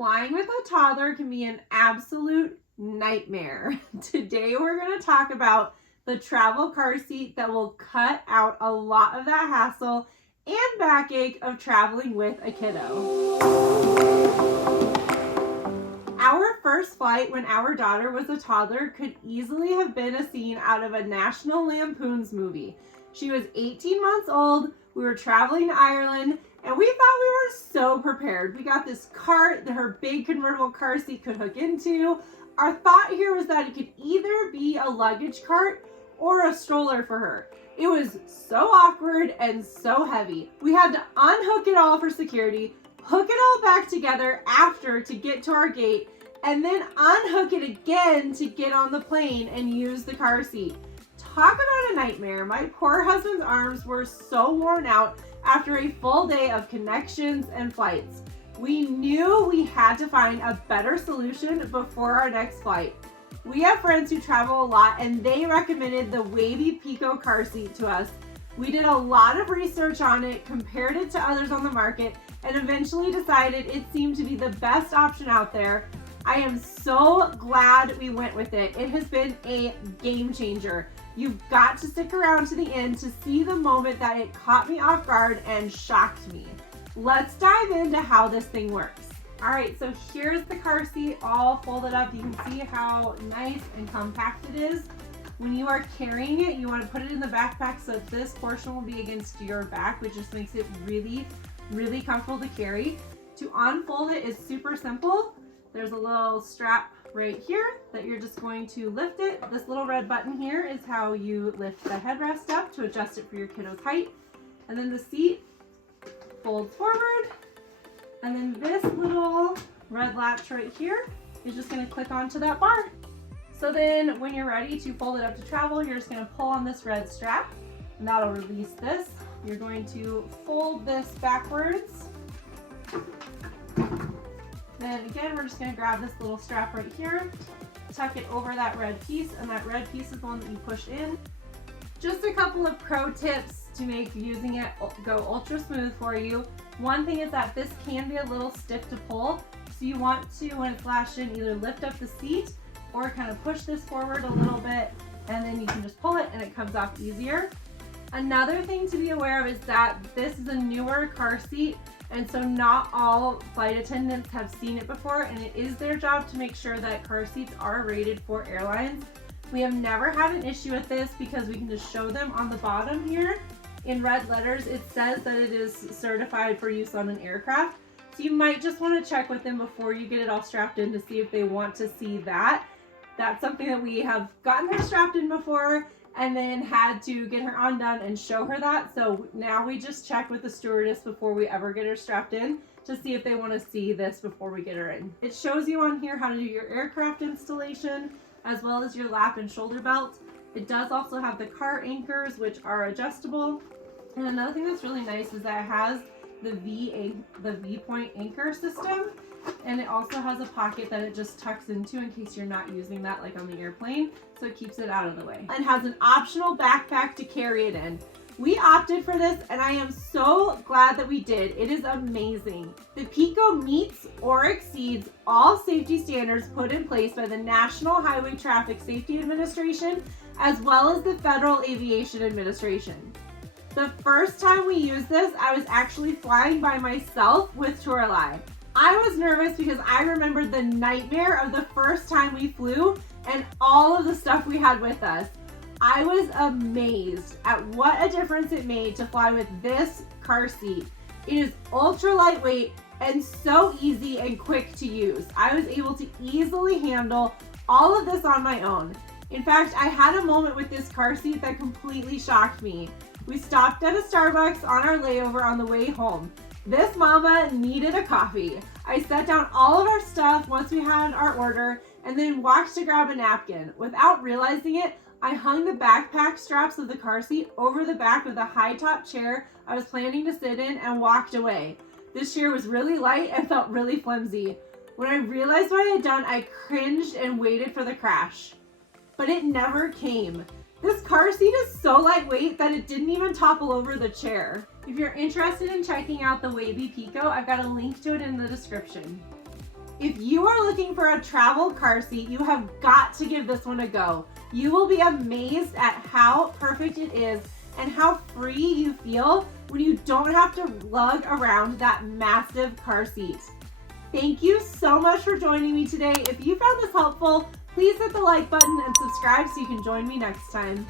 Flying with a toddler can be an absolute nightmare. Today we're going to talk about the travel car seat that will cut out a lot of that hassle and backache of traveling with a kiddo. Our first flight when our daughter was a toddler could easily have been a scene out of a National Lampoon's movie. She was 18 months old, we were traveling to Ireland, and we thought we were so prepared. We got this cart that her big convertible car seat could hook into. Our thought here was that it could either be a luggage cart or a stroller for her. It was so awkward and so heavy. We had to unhook it all for security, hook it all back together after to get to our gate, and then unhook it again to get on the plane and use the car seat. Talk about a nightmare. My poor husband's arms were so worn out after a full day of connections and flights. We knew we had to find a better solution before our next flight. We have friends who travel a lot and they recommended the WayB Pico car seat to us. We did a lot of research on it, compared it to others on the market, and eventually decided it seemed to be the best option out there. I am so glad we went with it. It has been a game changer. You've got to stick around to the end to see the moment that it caught me off guard and shocked me. Let's dive into how this thing works. All right, so here's the car seat all folded up. You can see how nice and compact it is. When you are carrying it, you want to put it in the backpack so this portion will be against your back, which just makes it really, really comfortable to carry. To unfold it is super simple. There's a little strap right here that you're just going to lift it. This little red button here is how you lift the headrest up to adjust it for your kiddo's height. And then the seat folds forward. And then this little red latch right here is just going to click onto that bar. So then when you're ready to fold it up to travel, you're just going to pull on this red strap and that'll release this. You're going to fold this backwards. Then again, we're just going to grab this little strap right here, tuck it over that red piece, and that red piece is the one that you push in. Just a couple of pro tips to make using it go ultra smooth for you. One thing is that this can be a little stiff to pull, so you want to, when it's lashed in, either lift up the seat or kind of push this forward a little bit, and then you can just pull it and it comes off easier. Another thing to be aware of is that this is a newer car seat, and so not all flight attendants have seen it before, and it is their job to make sure that car seats are rated for airlines. We have never had an issue with this because we can just show them on the bottom here in red letters. It says that it is certified for use on an aircraft. So you might just want to check with them before you get it all strapped in to see if they want to see that. That's something that we have gotten her strapped in before and then had to get her undone and show her that. So now we just check with the stewardess before we ever get her strapped in to see if they want to see this before we get her in. It shows you on here how to do your aircraft installation as well as your lap and shoulder belt. It does also have the car anchors, which are adjustable. And another thing that's really nice is that it has the V-point anchor system, and it also has a pocket that it just tucks into in case you're not using that like on the airplane, so it keeps it out of the way. And has an optional backpack to carry it in. We opted for this and I am so glad that we did. It is amazing. The Pico meets or exceeds all safety standards put in place by the National Highway Traffic Safety Administration as well as the Federal Aviation Administration. The first time we used this, I was actually flying by myself with Toralei. I was nervous because I remembered the nightmare of the first time we flew and all of the stuff we had with us. I was amazed at what a difference it made to fly with this car seat. It is ultra lightweight and so easy and quick to use. I was able to easily handle all of this on my own. In fact, I had a moment with this car seat that completely shocked me. We stopped at a Starbucks on our layover on the way home. This mama needed a coffee. I set down all of our stuff once we had our order and then walked to grab a napkin. Without realizing it, I hung the backpack straps of the car seat over the back of the high top chair I was planning to sit in and walked away. This chair was really light and felt really flimsy. When I realized what I had done, I cringed and waited for the crash. But it never came. This car seat is so lightweight that it didn't even topple over the chair. If you're interested in checking out the WayB Pico, I've got a link to it in the description. If you are looking for a travel car seat, you have got to give this one a go. You will be amazed at how perfect it is and how free you feel when you don't have to lug around that massive car seat. Thank you so much for joining me today. If you found this helpful, please hit the like button and subscribe so you can join me next time.